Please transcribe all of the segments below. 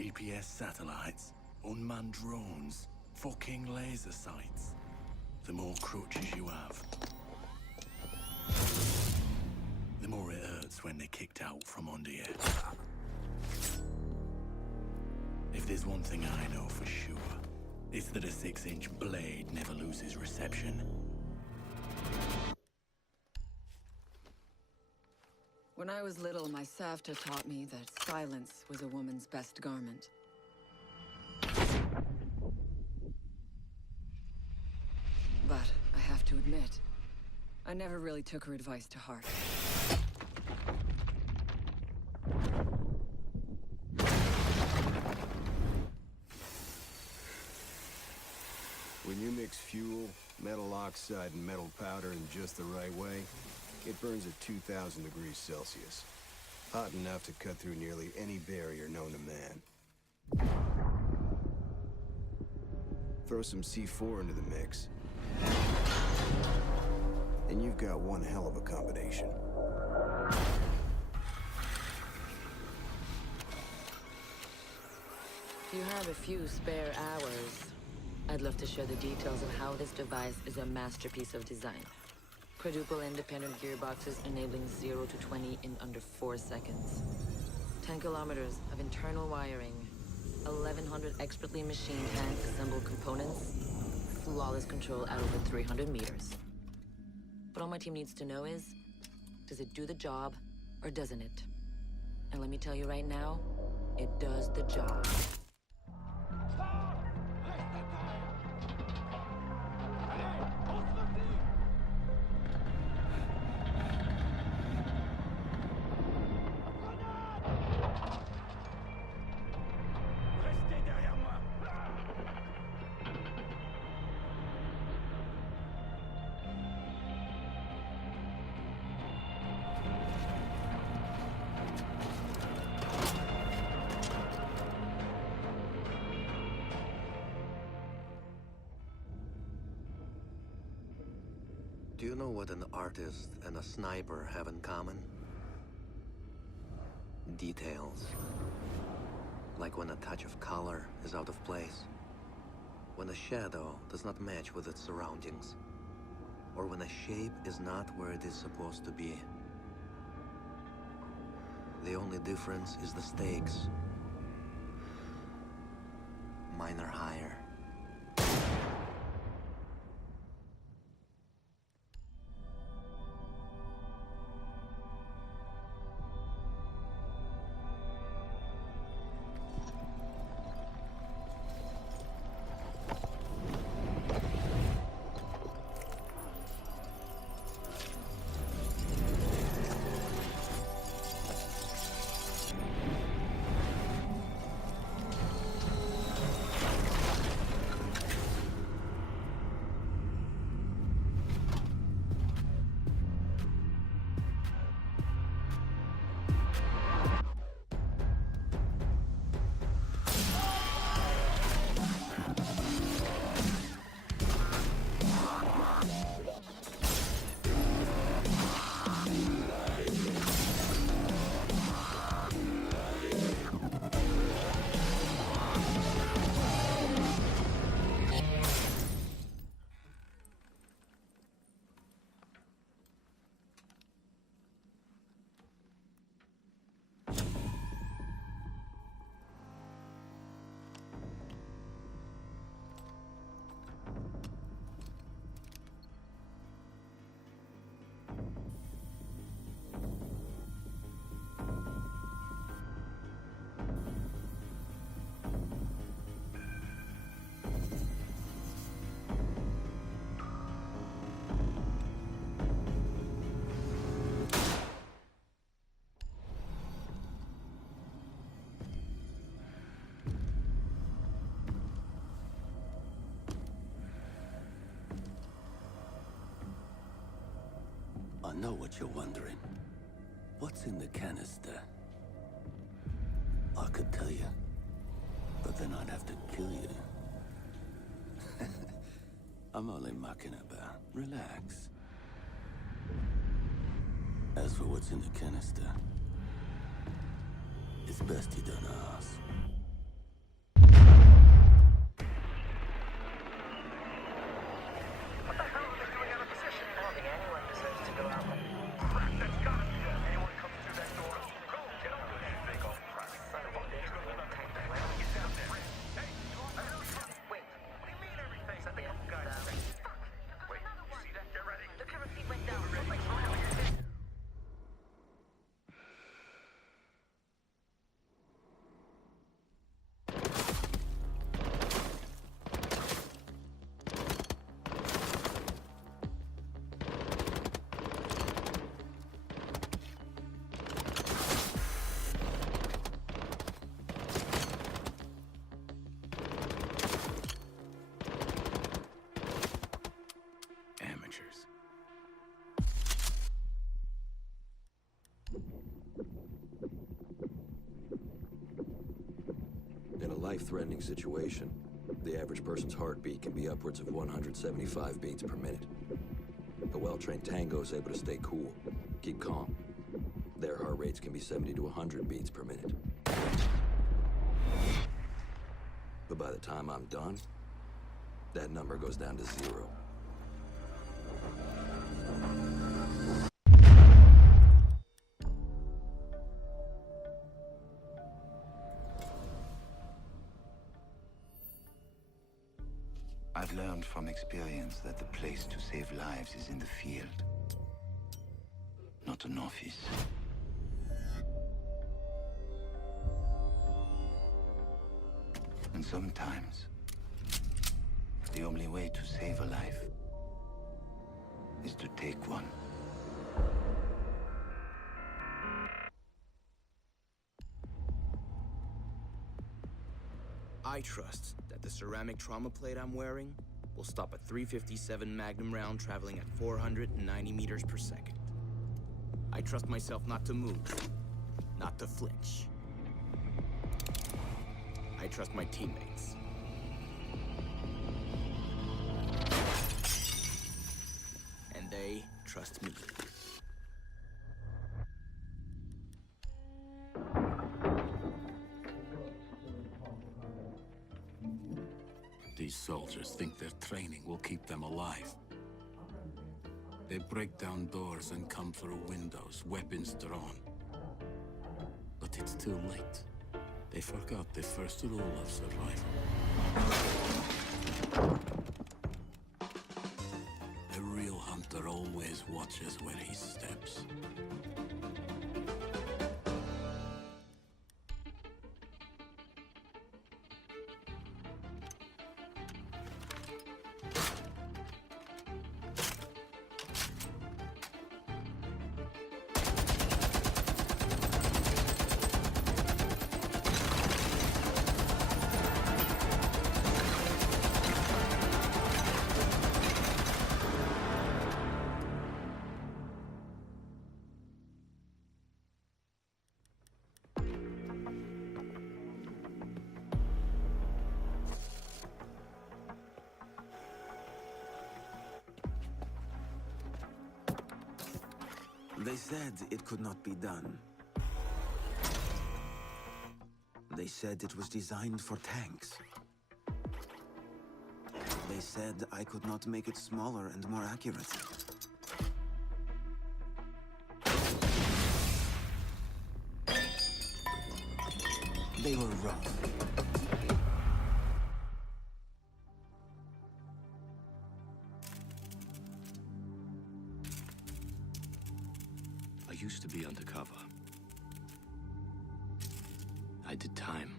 GPS satellites, unmanned drones, fucking laser sights. The more crutches you have, the more it hurts when they're kicked out from under you. If there's one thing I know for sure, it's that a 6-inch blade never loses reception. When I was little, my Savta taught me that silence was a woman's best garment. But I have to admit, I never really took her advice to heart. When you mix fuel, metal oxide, and metal powder in just the right way, it burns at 2,000 degrees Celsius. Hot enough to cut through nearly any barrier known to man. Throw some C4 into the mix, and you've got one hell of a combination. If you have a few spare hours, I'd love to share the details of how this device is a masterpiece of design. Quadruple independent gearboxes enabling 0 to 20 in under 4 seconds. 10 kilometers of internal wiring, 1,100 expertly machined hand-assembled components, flawless control at over 300 meters. What all my team needs to know is, does it do the job or doesn't it? And let me tell you right now, it does the job. Do you know what an artist and a sniper have in common? Details. Like when a touch of color is out of place, when a shadow does not match with its surroundings, or when a shape is not where it is supposed to be. The only difference is the stakes. Mine are higher. I know what you're wondering. What's in the canister? I could tell you, but then I'd have to kill you. I'm only mucking about. Relax. As for what's in the canister, it's best you don't ask. life-threatening situation. The average person's heartbeat can be upwards of 175 beats per minute. A well-trained tango is able to stay cool, keep calm. Their heart rates can be 70 to 100 beats per minute. But by the time I'm done, that number goes down to 0. I've learned from experience that the place to save lives is in the field, not an office. And sometimes, the only way to save a life is to take one. I trust that the ceramic trauma plate I'm wearing will stop a .357 Magnum round traveling at 490 meters per second. I trust myself not to move, not to flinch. I trust my teammates. And they trust me. These soldiers think their training will keep them alive. They break down doors and come through windows, weapons drawn. But it's too late. They forgot the first rule of survival. The real hunter always watches where he steps. They said it could not be done. They said it was designed for tanks. They said I could not make it smaller and more accurate. They were wrong. I used to be undercover. I did time.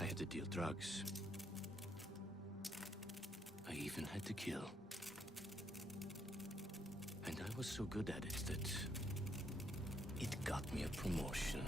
I had to deal drugs. I even had to kill. And I was so good at it that it got me a promotion.